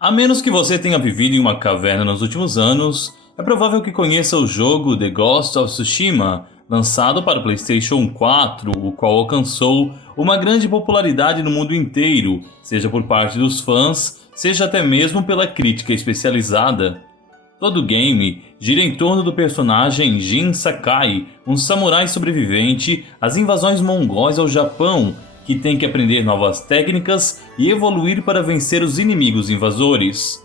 A menos que você tenha vivido em uma caverna nos últimos anos, é provável que conheça o jogo The Ghost of Tsushima, lançado para o PlayStation 4, o qual alcançou uma grande popularidade no mundo inteiro, seja por parte dos fãs, seja até mesmo pela crítica especializada. Todo o game gira em torno do personagem Jin Sakai, um samurai sobrevivente às invasões mongóis ao Japão, que tem que aprender novas técnicas e evoluir para vencer os inimigos invasores.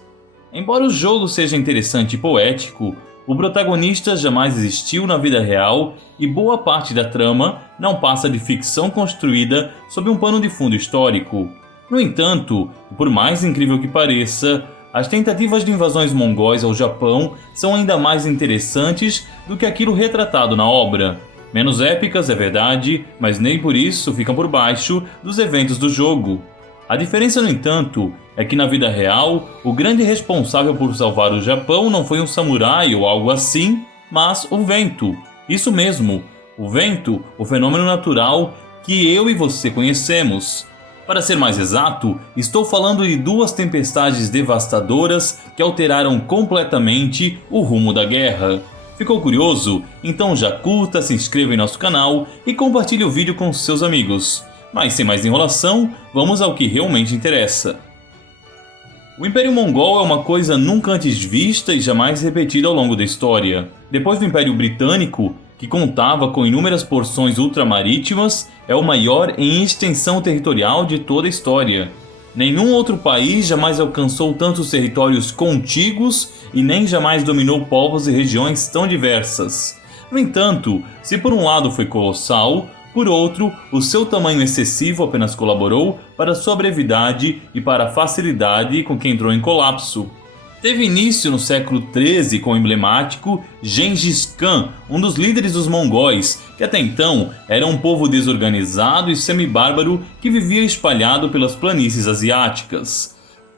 Embora o jogo seja interessante e poético, o protagonista jamais existiu na vida real e boa parte da trama não passa de ficção construída sob um pano de fundo histórico. No entanto, por mais incrível que pareça, as tentativas de invasões mongóis ao Japão são ainda mais interessantes do que aquilo retratado na obra. Menos épicas, é verdade, mas nem por isso ficam por baixo dos eventos do jogo. A diferença, no entanto, é que na vida real, o grande responsável por salvar o Japão não foi um samurai ou algo assim, mas o vento. Isso mesmo, o vento, o fenômeno natural que eu e você conhecemos. Para ser mais exato, estou falando de duas tempestades devastadoras que alteraram completamente o rumo da guerra. Ficou curioso? Então já curta, se inscreva em nosso canal e compartilhe o vídeo com seus amigos. Mas sem mais enrolação, vamos ao que realmente interessa. O Império Mongol é uma coisa nunca antes vista e jamais repetida ao longo da história. Depois do Império Britânico, que contava com inúmeras porções ultramarítimas, é o maior em extensão territorial de toda a história. Nenhum outro país jamais alcançou tantos territórios contíguos e nem jamais dominou povos e regiões tão diversas. No entanto, se por um lado foi colossal, por outro, o seu tamanho excessivo apenas colaborou para sua brevidade e para a facilidade com que entrou em colapso. Teve início no século XIII com o emblemático Gengis Khan, um dos líderes dos mongóis, que até então era um povo desorganizado e semi-bárbaro que vivia espalhado pelas planícies asiáticas.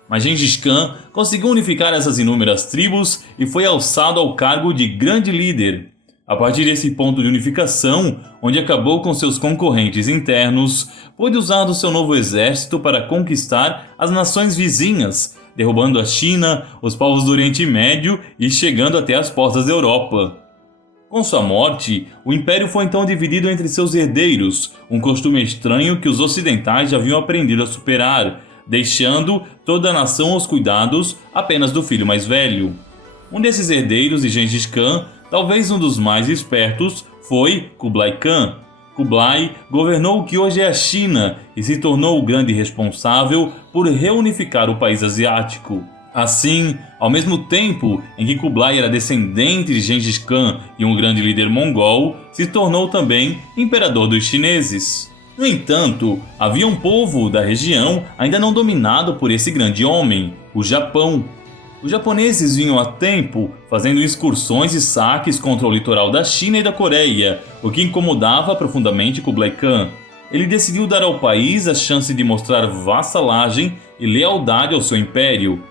Mas Gengis Khan conseguiu unificar essas inúmeras tribos e foi alçado ao cargo de grande líder. A partir desse ponto de unificação, onde acabou com seus concorrentes internos, pôde usar do seu novo exército para conquistar as nações vizinhas, derrubando a China, os povos do Oriente Médio e chegando até as portas da Europa. Com sua morte, o império foi então dividido entre seus herdeiros, um costume estranho que os ocidentais já haviam aprendido a superar, deixando toda a nação aos cuidados apenas do filho mais velho. Um desses herdeiros de Gengis Khan, talvez um dos mais espertos, foi Kublai Khan. Kublai governou o que hoje é a China e se tornou o grande responsável por reunificar o país asiático. Assim, ao mesmo tempo em que Kublai era descendente de Gengis Khan e um grande líder mongol, se tornou também imperador dos chineses. No entanto, havia um povo da região ainda não dominado por esse grande homem, o Japão. Os japoneses vinham há tempo fazendo excursões e saques contra o litoral da China e da Coreia, o que incomodava profundamente Kublai Khan. Ele decidiu dar ao país a chance de mostrar vassalagem e lealdade ao seu império.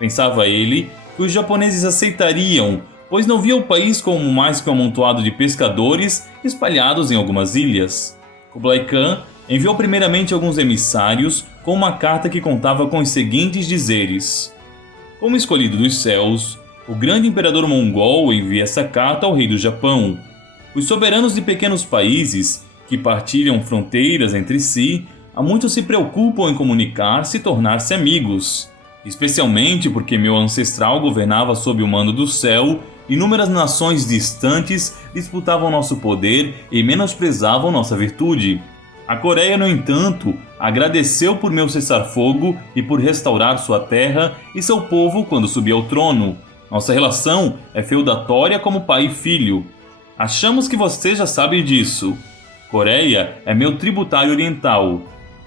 Pensava ele que os japoneses aceitariam, pois não via o país como mais que um amontoado de pescadores espalhados em algumas ilhas. Kublai Khan enviou primeiramente alguns emissários com uma carta que contava com os seguintes dizeres: como escolhido dos céus, o grande imperador mongol envia essa carta ao rei do Japão. Os soberanos de pequenos países, que partilham fronteiras entre si, há muito se preocupam em comunicar-se e tornar-se amigos. Especialmente porque meu ancestral governava sob o mando do céu, inúmeras nações distantes disputavam nosso poder e menosprezavam nossa virtude. A Coreia, no entanto, agradeceu por meu cessar-fogo e por restaurar sua terra e seu povo quando subi ao trono. Nossa relação é feudatória como pai e filho. Achamos que você já sabe disso. Coreia é meu tributário oriental.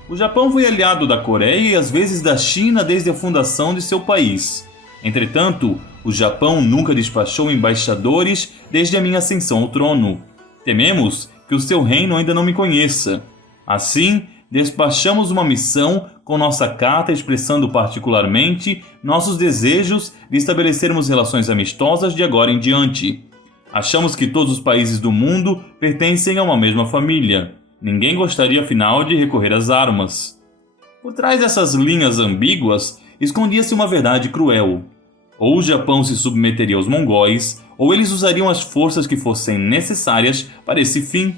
O Japão foi aliado da Coreia e às vezes da China desde a fundação de seu país. Entretanto, o Japão nunca despachou embaixadores desde a minha ascensão ao trono. Tememos que o seu reino ainda não me conheça. Assim, despachamos uma missão com nossa carta expressando particularmente nossos desejos de estabelecermos relações amistosas de agora em diante. Achamos que todos os países do mundo pertencem a uma mesma família. Ninguém gostaria, afinal, de recorrer às armas. Por trás dessas linhas ambíguas escondia-se uma verdade cruel. Ou o Japão se submeteria aos mongóis, ou eles usariam as forças que fossem necessárias para esse fim.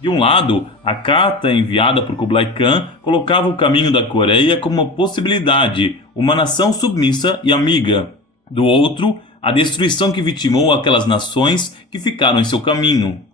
De um lado, a carta enviada por Kublai Khan colocava o caminho da Coreia como uma possibilidade, uma nação submissa e amiga. Do outro, a destruição que vitimou aquelas nações que ficaram em seu caminho.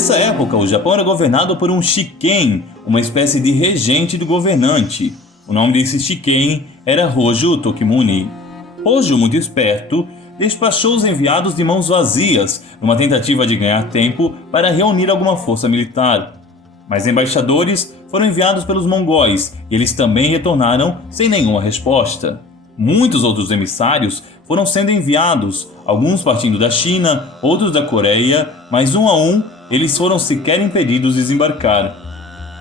Nessa época, o Japão era governado por um shiken, uma espécie de regente do governante. O nome desse shiken era Hojo Tokimune. Hojo, muito esperto, despachou os enviados de mãos vazias, numa tentativa de ganhar tempo para reunir alguma força militar. Mas embaixadores foram enviados pelos mongóis e eles também retornaram sem nenhuma resposta. Muitos outros emissários foram sendo enviados, alguns partindo da China, outros da Coreia, mas um a um eles foram sequer impedidos de desembarcar.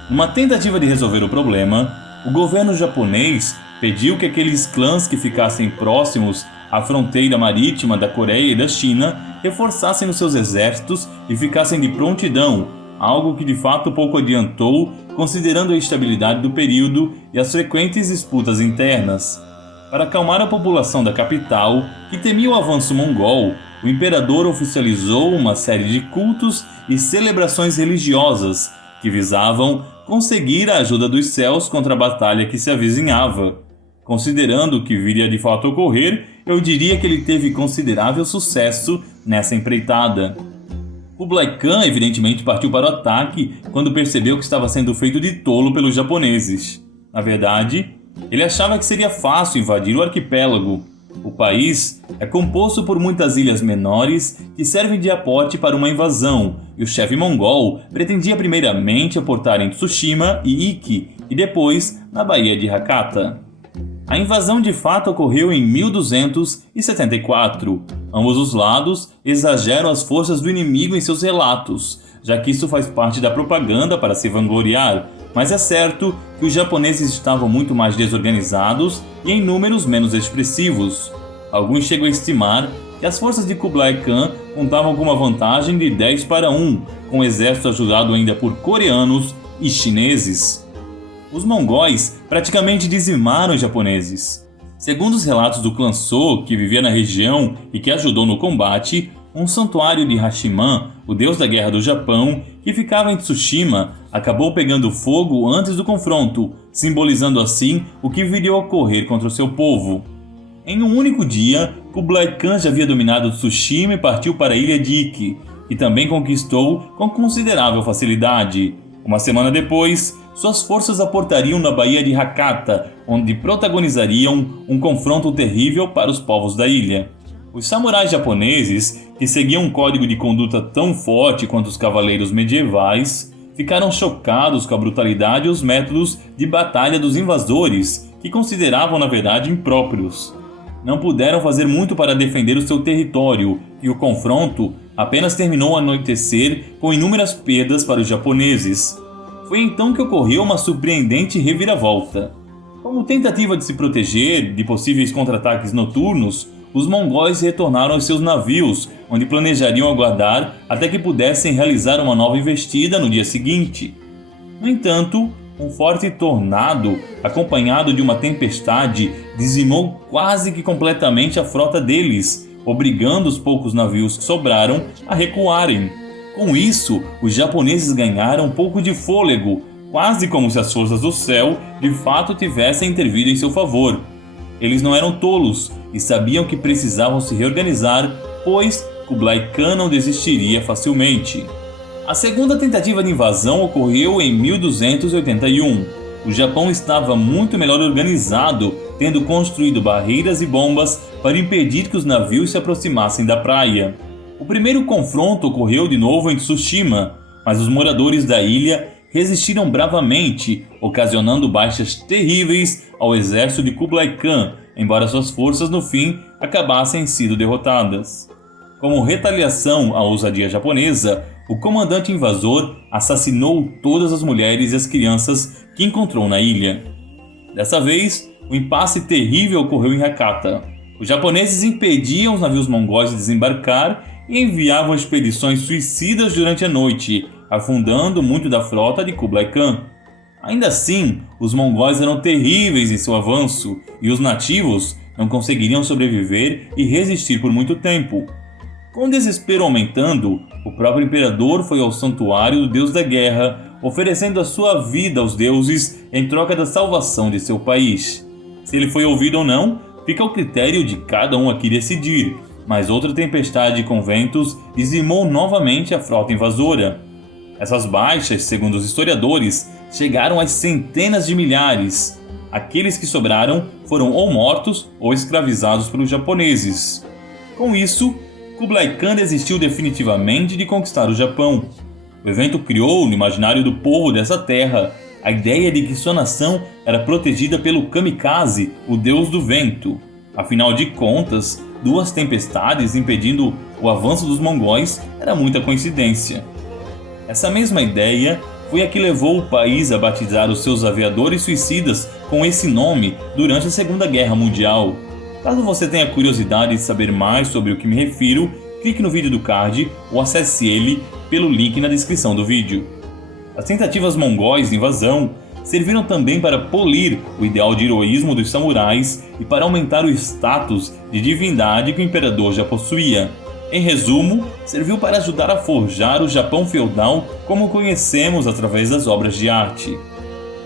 Numa tentativa de resolver o problema, o governo japonês pediu que aqueles clãs que ficassem próximos à fronteira marítima da Coreia e da China reforçassem os seus exércitos e ficassem de prontidão, algo que de fato pouco adiantou, considerando a instabilidade do período e as frequentes disputas internas. Para acalmar a população da capital, que temia o avanço mongol, o imperador oficializou uma série de cultos e celebrações religiosas que visavam conseguir a ajuda dos céus contra a batalha que se avizinhava. Considerando o que viria de fato a ocorrer, eu diria que ele teve considerável sucesso nessa empreitada. Kublai Khan evidentemente partiu para o ataque quando percebeu que estava sendo feito de tolo pelos japoneses. Na verdade, ele achava que seria fácil invadir o arquipélago. O país é composto por muitas ilhas menores que servem de aporte para uma invasão, e o chefe mongol pretendia primeiramente aportar em Tsushima e Iki, e depois na Baía de Hakata. A invasão de fato ocorreu em 1274. Ambos os lados exageram as forças do inimigo em seus relatos, já que isso faz parte da propaganda para se vangloriar, mas é certo que os japoneses estavam muito mais desorganizados e em números menos expressivos. Alguns chegam a estimar que as forças de Kublai Khan contavam com uma vantagem de 10-1, com o exército ajudado ainda por coreanos e chineses. Os mongóis praticamente dizimaram os japoneses. Segundo os relatos do clã So, que vivia na região e que ajudou no combate, um santuário de Hachiman, o deus da guerra do Japão, que ficava em Tsushima, acabou pegando fogo antes do confronto, simbolizando assim o que viria a ocorrer contra o seu povo. Em um único dia, Kublai Khan já havia dominado Tsushima e partiu para a ilha de Iki, que também conquistou com considerável facilidade. Uma semana depois, suas forças aportariam na Baía de Hakata, onde protagonizariam um confronto terrível para os povos da ilha. Os samurais japoneses, que seguiam um código de conduta tão forte quanto os cavaleiros medievais, ficaram chocados com a brutalidade e os métodos de batalha dos invasores, que consideravam na verdade impróprios. Não puderam fazer muito para defender o seu território, e o confronto apenas terminou ao anoitecer com inúmeras perdas para os japoneses. Foi então que ocorreu uma surpreendente reviravolta. Como tentativa de se proteger de possíveis contra-ataques noturnos, os mongóis retornaram aos seus navios, onde planejariam aguardar até que pudessem realizar uma nova investida no dia seguinte. No entanto, um forte tornado, acompanhado de uma tempestade, dizimou quase que completamente a frota deles, obrigando os poucos navios que sobraram a recuarem. Com isso, os japoneses ganharam um pouco de fôlego, quase como se as forças do céu de fato tivessem intervido em seu favor. Eles não eram tolos e sabiam que precisavam se reorganizar, pois Kublai Khan não desistiria facilmente. A segunda tentativa de invasão ocorreu em 1281. O Japão estava muito melhor organizado, tendo construído barreiras e bombas para impedir que os navios se aproximassem da praia. O primeiro confronto ocorreu de novo em Tsushima, mas os moradores da ilha resistiram bravamente, ocasionando baixas terríveis ao exército de Kublai Khan, embora suas forças no fim acabassem sendo derrotadas. Como retaliação à ousadia japonesa, o comandante invasor assassinou todas as mulheres e as crianças que encontrou na ilha. Dessa vez, um impasse terrível ocorreu em Hakata. Os japoneses impediam os navios mongóis de desembarcar e enviavam expedições suicidas durante a noite, afundando muito da frota de Kublai Khan. Ainda assim, os mongóis eram terríveis em seu avanço e os nativos não conseguiriam sobreviver e resistir por muito tempo. Com o desespero aumentando, o próprio imperador foi ao santuário do deus da guerra, oferecendo a sua vida aos deuses em troca da salvação de seu país. Se ele foi ouvido ou não, fica ao critério de cada um aqui decidir, mas outra tempestade com ventos dizimou novamente a frota invasora. Essas baixas, segundo os historiadores, chegaram às centenas de milhares. Aqueles que sobraram foram ou mortos ou escravizados pelos japoneses. Com isso, Kublai Khan desistiu definitivamente de conquistar o Japão. O evento criou no imaginário do povo dessa terra a ideia de que sua nação era protegida pelo Kamikaze, o deus do vento. Afinal de contas, duas tempestades impedindo o avanço dos mongóis era muita coincidência. Essa mesma ideia foi a que levou o país a batizar os seus aviadores suicidas com esse nome durante a Segunda Guerra Mundial. Caso você tenha curiosidade de saber mais sobre o que me refiro, clique no vídeo do card ou acesse ele pelo link na descrição do vídeo. As tentativas mongóis de invasão serviram também para polir o ideal de heroísmo dos samurais e para aumentar o status de divindade que o imperador já possuía. Em resumo, serviu para ajudar a forjar o Japão feudal como o conhecemos através das obras de arte.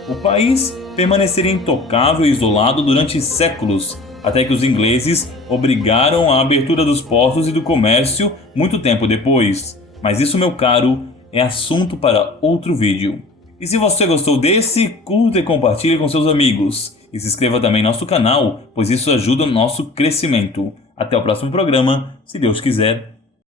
O país permaneceria intocável e isolado durante séculos, até que os ingleses obrigaram a abertura dos portos e do comércio muito tempo depois. Mas isso, meu caro, é assunto para outro vídeo. E se você gostou desse, curta e compartilhe com seus amigos. E se inscreva também em nosso canal, pois isso ajuda o nosso crescimento. Até o próximo programa, se Deus quiser.